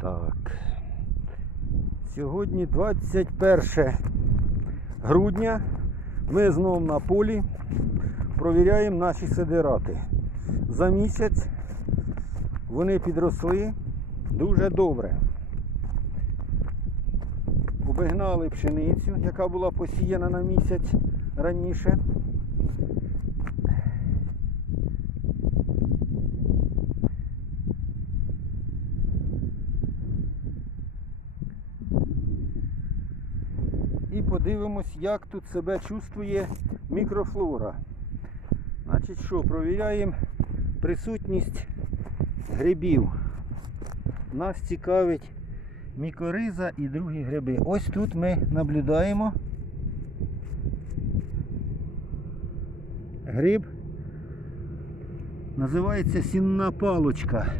Так. Сьогодні 21 грудня. Ми знову на полі провіряємо наші сидирати. За місяць вони підросли дуже добре. Обігнали пшеницю, яка була посіяна на місяць раніше. І подивимось, як тут себе чувствує мікрофлора. Значить що, провіряємо присутність грибів. Нас цікавить мікориза і другі гриби. Ось тут ми наблюдаємо гриб. Називається сінна палочка.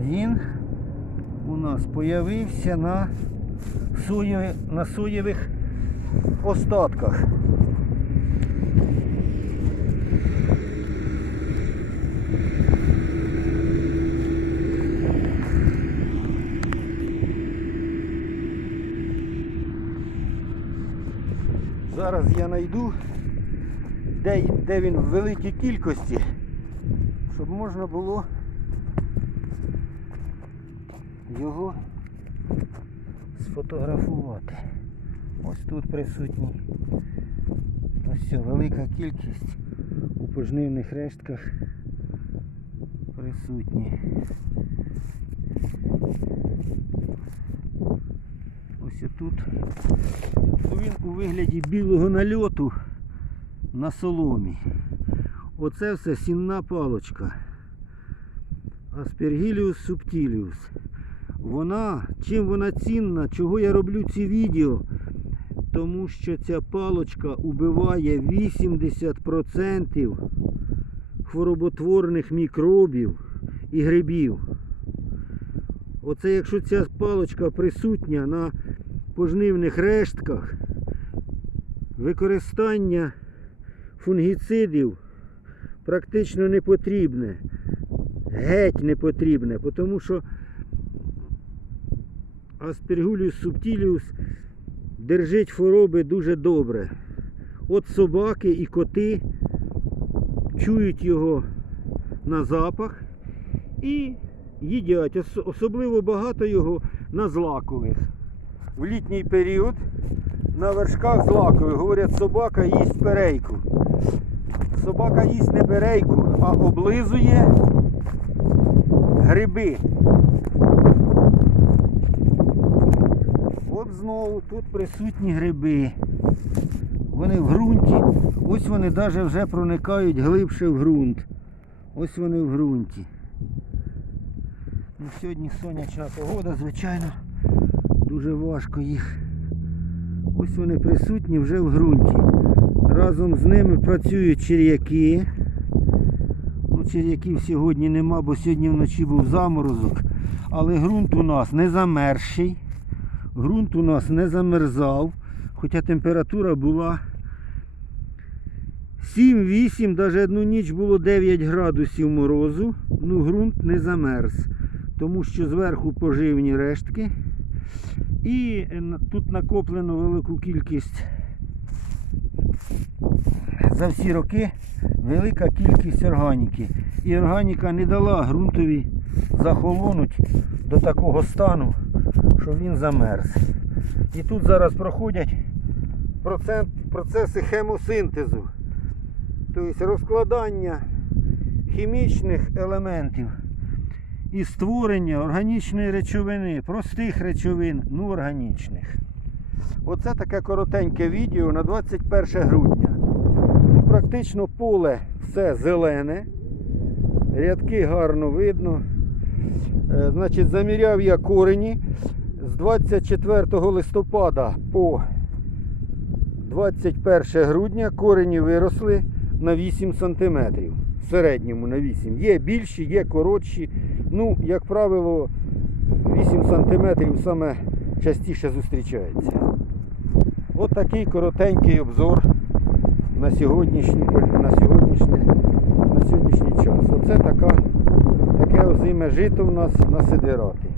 Він у нас появився на, сої, на соєвих остатках. Зараз я знайду, де, де він в великій кількості, щоб можна було його сфотографувати. Ось тут присутній. Ось все, велика кількість у пожнивних рештках присутні. Ось тут. Він у вигляді білого нальоту на соломі. Оце все сінна палочка. Aspergillus subtilius. Вона, чим вона цінна, чого я роблю ці відео? Тому що ця палочка убиває 80% хвороботворних мікробів і грибів. Оце якщо ця палочка присутня на пожнивних рештках, використання фунгіцидів практично не потрібне. Геть не потрібне, тому що Aspergillus subtilius держить хвороби дуже добре. От собаки і коти чують його на запах і їдять. Особливо багато його на злакових. В літній період на вершках злакових. Говорять, собака їсть перейку. Собака їсть не перейку, а облизує гриби. От знову тут присутні гриби. Вони в ґрунті. Ось вони навіть вже проникають глибше в ґрунт. Ось вони в ґрунті. Ну, сьогодні сонячна погода, звичайно, дуже важко їх. Ось вони присутні вже в ґрунті. Разом з ними працюють черв'яки. Ну, черв'яків сьогодні нема, бо сьогодні вночі був заморозок. Але ґрунт у нас не замерзший. Ґрунт у нас не замерзав, хоча температура була 7-8, навіть одну ніч було 9 градусів морозу, ну ґрунт не замерз, тому що зверху поживні рештки. І е, тут накоплено велику кількість за всі роки велика кількість органіки. І органіка не дала ґрунтові захолонуть до такого стану, що він замерз. І тут зараз проходять процеси хемосинтезу, тобто розкладання хімічних елементів і створення органічної речовини, простих речовин, ну органічних. Оце таке коротеньке відео на 21 грудня. Ну, практично поле все зелене, рядки гарно видно. Е, Значить, заміряв я корені з 24 листопада по 21 грудня корені виросли на 8 см. В середньому на 8. Є більші, є коротші. Ну, як правило, 8 см саме частіше зустрічається. От такий коротенький обзор на сьогоднішній, на сьогоднішній, на сьогоднішній час. Оце така озиме жито в нас на сидирати.